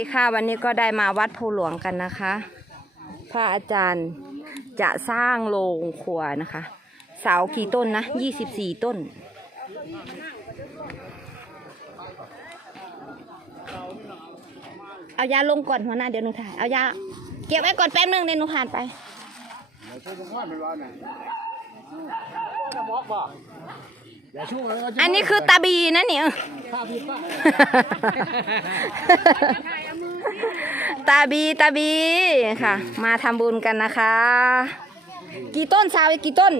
ดีค่ะวันนี้ก็ได้มาวัดภูหลวงกันนะคะ พระอาจารย์จะสร้างโรงครัวนะคะ เสากี่ต้นนะยี่สิบสี่ต้น เอายาลงก่อนหัวหน้าเดี๋ยวหนูถ่ายเอายาเก็บไว้ก่อนแป๊บนึงเดี๋ยวหนูผ่านไปอย่าชู้เลยอันนี้ คือตาบีนะเนี่ยข้าพี่ป้าตาบีตาบีค่ะ มาทำบุญกันนะคะ กี่ต้นสาวอีกกี่ต้น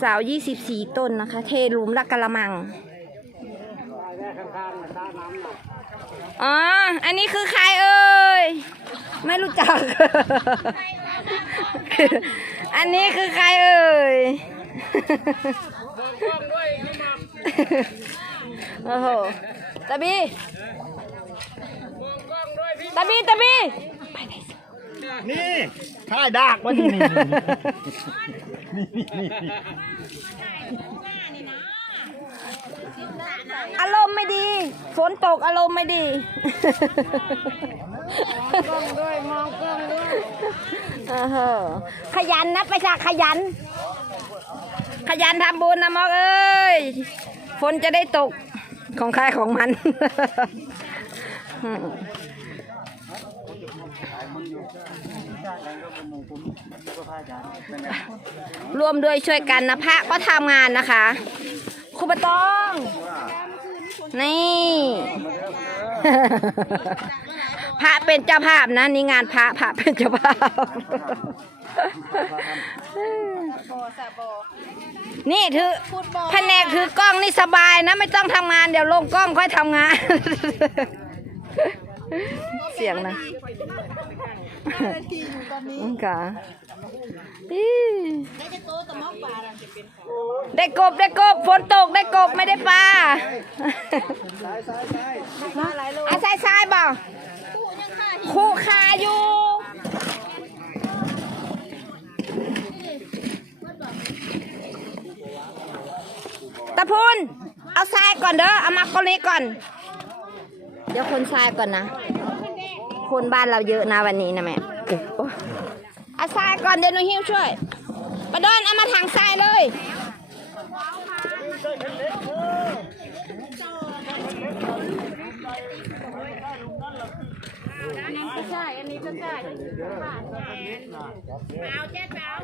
สาวยี่สิบสี่ต้นนะคะ เทหลุมละกะละมังอ๋อ อันนี้คือใครเอ่ย ไม่รู้จัก อันนี้คือใครเอ่ย โอ้โหตาบีตาบีตาบีนี่ท่ายดากวะนี่นี่นี่นี่อารมณ์ไม่ดี ฝนตกอารมณ์ไม่ดีกล้องด้วย มองกล้องด้วยเออขยันนะไปจากขยัน ขยันทำบุญนะมอกเอ้ยฝนจะได้ตกของใครของมันรวมด้วยช่วยกันนะพระก็ทำงานนะคะครูปตอง นี่ พระเป็นเจ้าภาพนะ นี่งานพระพระเป็นเจ้าภาพ นี่ถือแผนกถือกล้องนี่สบายนะ ไม่ต้องทำงานเดี๋ยวลงกล้องค่อยทำงาน เสียงนะอืมค่ะอีได้กบได้กบฝนตกได้กบไม่ได้ปลาอาใส่ทรายบ่คู่คาอยู่ ตะพูนเอาทรายก่อนเด้อเอามาคนนี้ก่อน เดี๋ยวคนทรายก่อนนะ คนบ้านเราเยอะนะวันนี้นะแม่เอาทรายก่อนเดี๋ยวหนูหิ้วช่วยประดอนเอามาถังทรายเลย ใช่อันนี้ก็ใช่เอาแจ๊ดเอา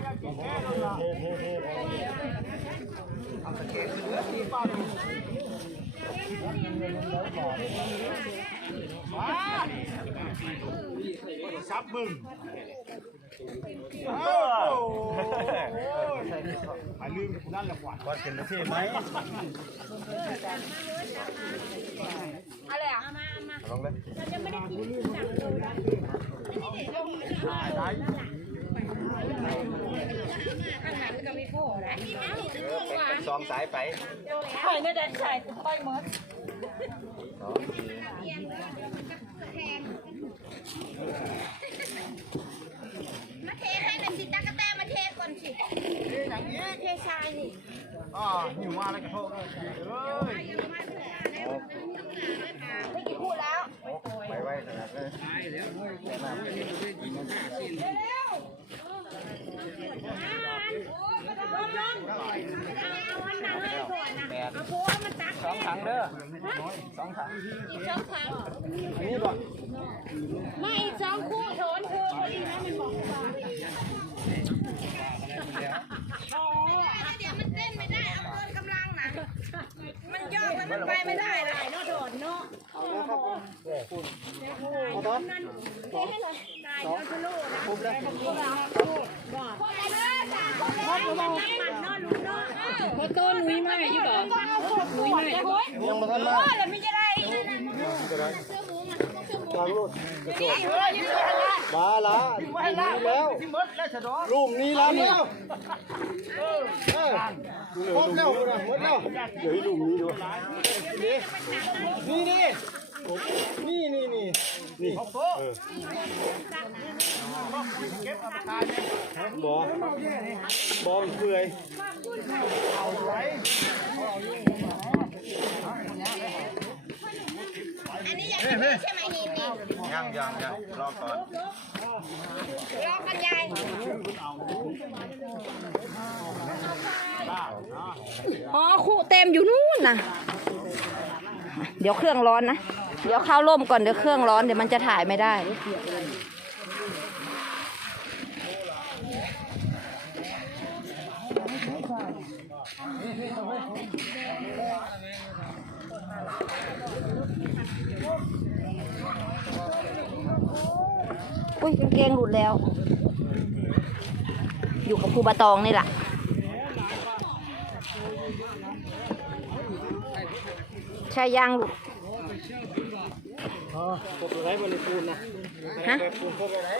ซับมึงอันลืมนั่นแหละกว่าว่าเป็น ประเทศไหมอะไรอะลองเลยสองสายไปไข่เนี่ยแดนไข่ไปหมดมาเทให้หน่อยสิตากระแตมาเทก่อนสิเททรายนี่ อ๋อหิวมาแล้วกระโทกเอ้ยไม่กี่คู่แล้วไปไว้ขนาดเลยสองถังเด้อสองถังนี่ก่อนไม่อีกสองคู่โถนคู่พอดีนะมันบอกว่า เดี๋ยวมันเต้นไม่ได้ เอาเกินกำลังนะ มันย่อแล้วมัน ไปไม่ได้เลยเนาะโถนเนาะเอาตอนเทให้หน่อยตายเนาะทุลูนะปุ๊บเลยคนอะไรเนาะสามคนเลยมันน้ำมันเนาะลุงเนาะพอต้นนุ้ยมาอยู่หรอนุ้ยมายังมาทันมาแล้วไม่จะได้ จางรถมาละแล้วรูมนี้แล้วเนี่ยเออครบแล้วนะหมดแล้วเดี๋ยวให้รูมนี้ดูนี่นี่นี่นี่นี่นี่เออบอบอเปื่อยอั อันนี้ยากกินใช่ไหมนี่นี่ยังยังยังรอก่อนรอกันยายอ๋อคู่เต็มอยู่นู่นนะเดี๋ยวเครื่องร้อนนะ เดี๋ยวเข้าร่มก่อนเดี๋ยวเครื่องร้อนเดี๋ยวมันจะถ่ายไม่ได้ อุ้ยกางเกงหลุดแล้ว อยู่กับครูบาตองนี่แหละใช่ยางหลุดอ๋อะไรบริปูนนะฮะปูนพวกอะไร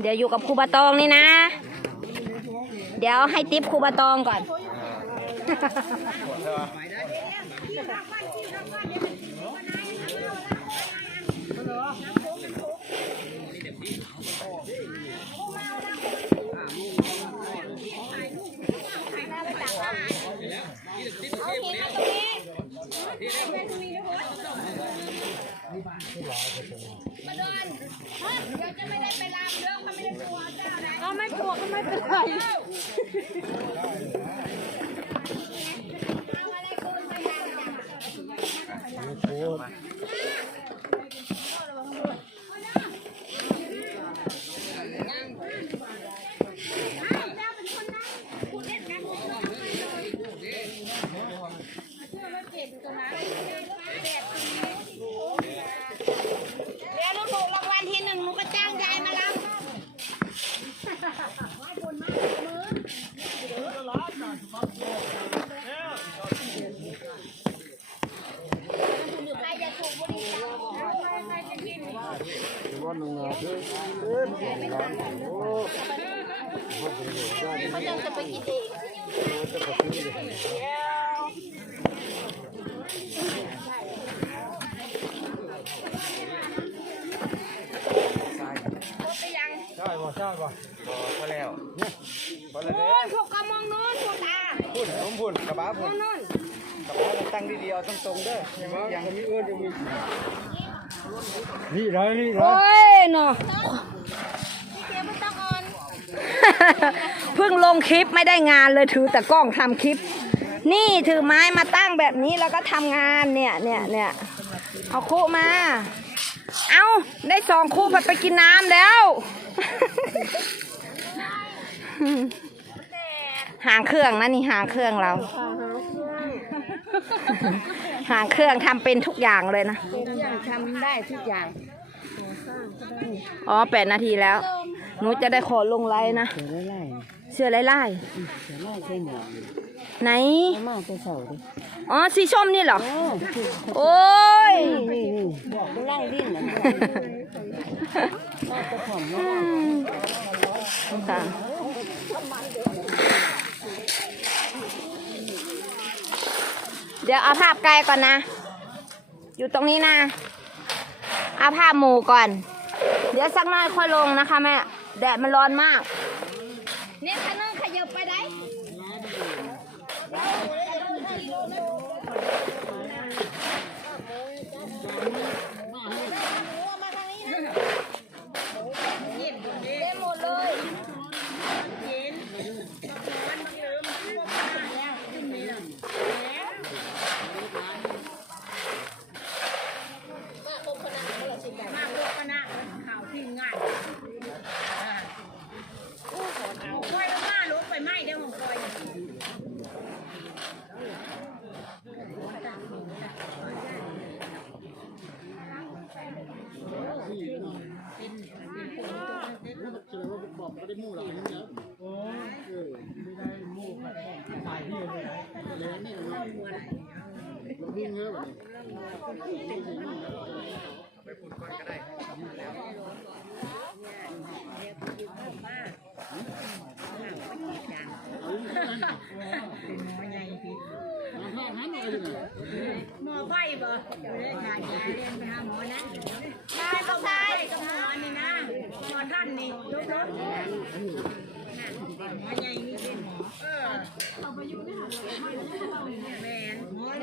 เดี๋ยวอยู่กับครูบาตองนี่นะ เดี๋ยวให้ติปครูบาตองก่อน เอาไม่ปวกก็ไม่เป็นไร เดี๋ยวลูกถูกรางวัลที่หนึ่งหนูก็จ้างยายมารับ วันหนึ่งนะเพื่อน เพื่อนร้านโอ้เขาจะไปกินเองใช่ป่ใช่ป่พอแล้วเนี่ยพอแล้วโอ้เด้ยพวกกระมองนู้นพวกตาพุ่นผมพุ่นกระบะพุ่นนู้น ตั้งดีๆเอาตรงๆเด้อยังมีเอื้อนยังมีนี่ไรนี่ไรโอ้ยเนาะเพิ่งลงคลิปไม่ได้งานเลยถือแต่กล้องทำคลิป นี่ถือไม้มาตั้งแบบนี้แล้วก็ทำงานเนี่ยเนี่ยเนี่ยเอาคู่มา เอาได้สองคู่ไปไปกินน้ำแล้ว หางเครื่องนะนี่หางเครื่องเรา หางเครื่องทำเป็นทุกอย่างเลยนะอย่างทำได้ทุกอย่างอ๋อแปดนาทีแล้ว หนูจะได้ขอลงไลน์นะ เสือไล่เสื้อไล่ไล่เสือไล่ใช่หมอไหน มาไปเสาดิอ๋อ สีส้มนี่เหรอ โอ้ยนี่นี่บอกไล่ดิ้นนะมาจะผ่อนเนาะค่ะ ดี๋ยวเอาภาพไกลก่อนนะ อยู่ตรงนี้นะเอาภาพหมู่ก่อน เดี๋ยวสักหน่อยค่อยลงนะคะแม่ แดดมันร้อนมาก เนี่ยขนึงขยับไปได้ ไปพูดก่อนก็ได้แล้วเนี่ยเดี๋ยคุณมากหนักไม่กี่อย่างเป็นหมอใหญ่พี่หมอใบเบอร์เลยขายยาเรียนไปหาหมอนั้นตายก็ตายกับหมอนี่นะหมอท่านนี่ลูกๆหมอใหญ่นี่เป็นหมอเออ เต็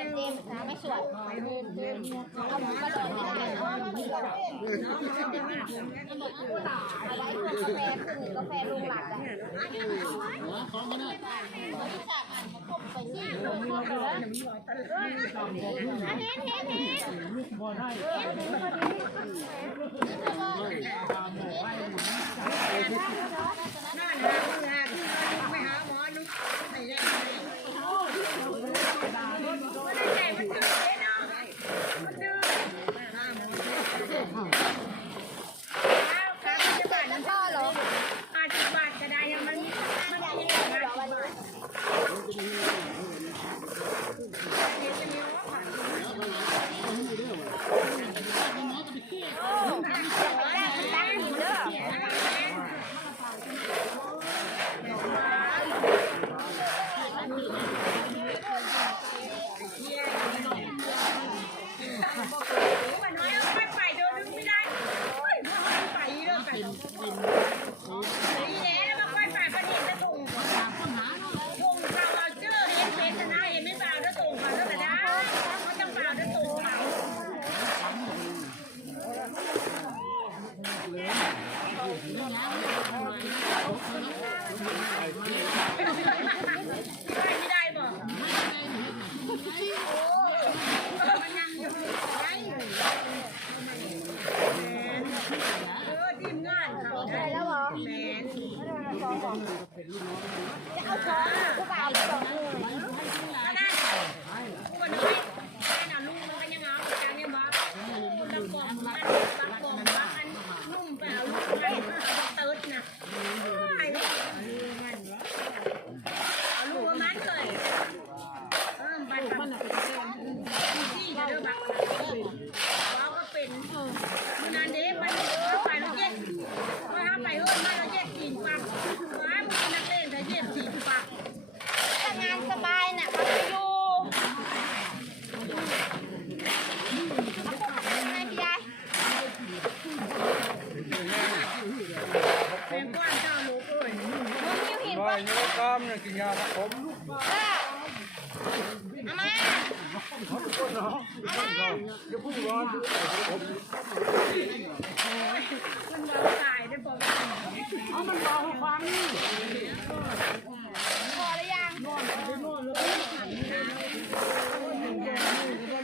มสาไม่สวยเอาหมูกระโดดไม่ได้เอามาหมูกระโดดอะไรคือกาแฟคือกาแฟลุงหลักอะบริษัทอ่านเขาคบไปเนี่ยคบเหรอเห็นเห็นเห็นลูกบอลได้ you know อะไรเยอะกล้ามเนี่ยกินยาครับผมอาอมันร้อนฟันเบาดอะไนพอหรือยังนอนไปนอนแล้ว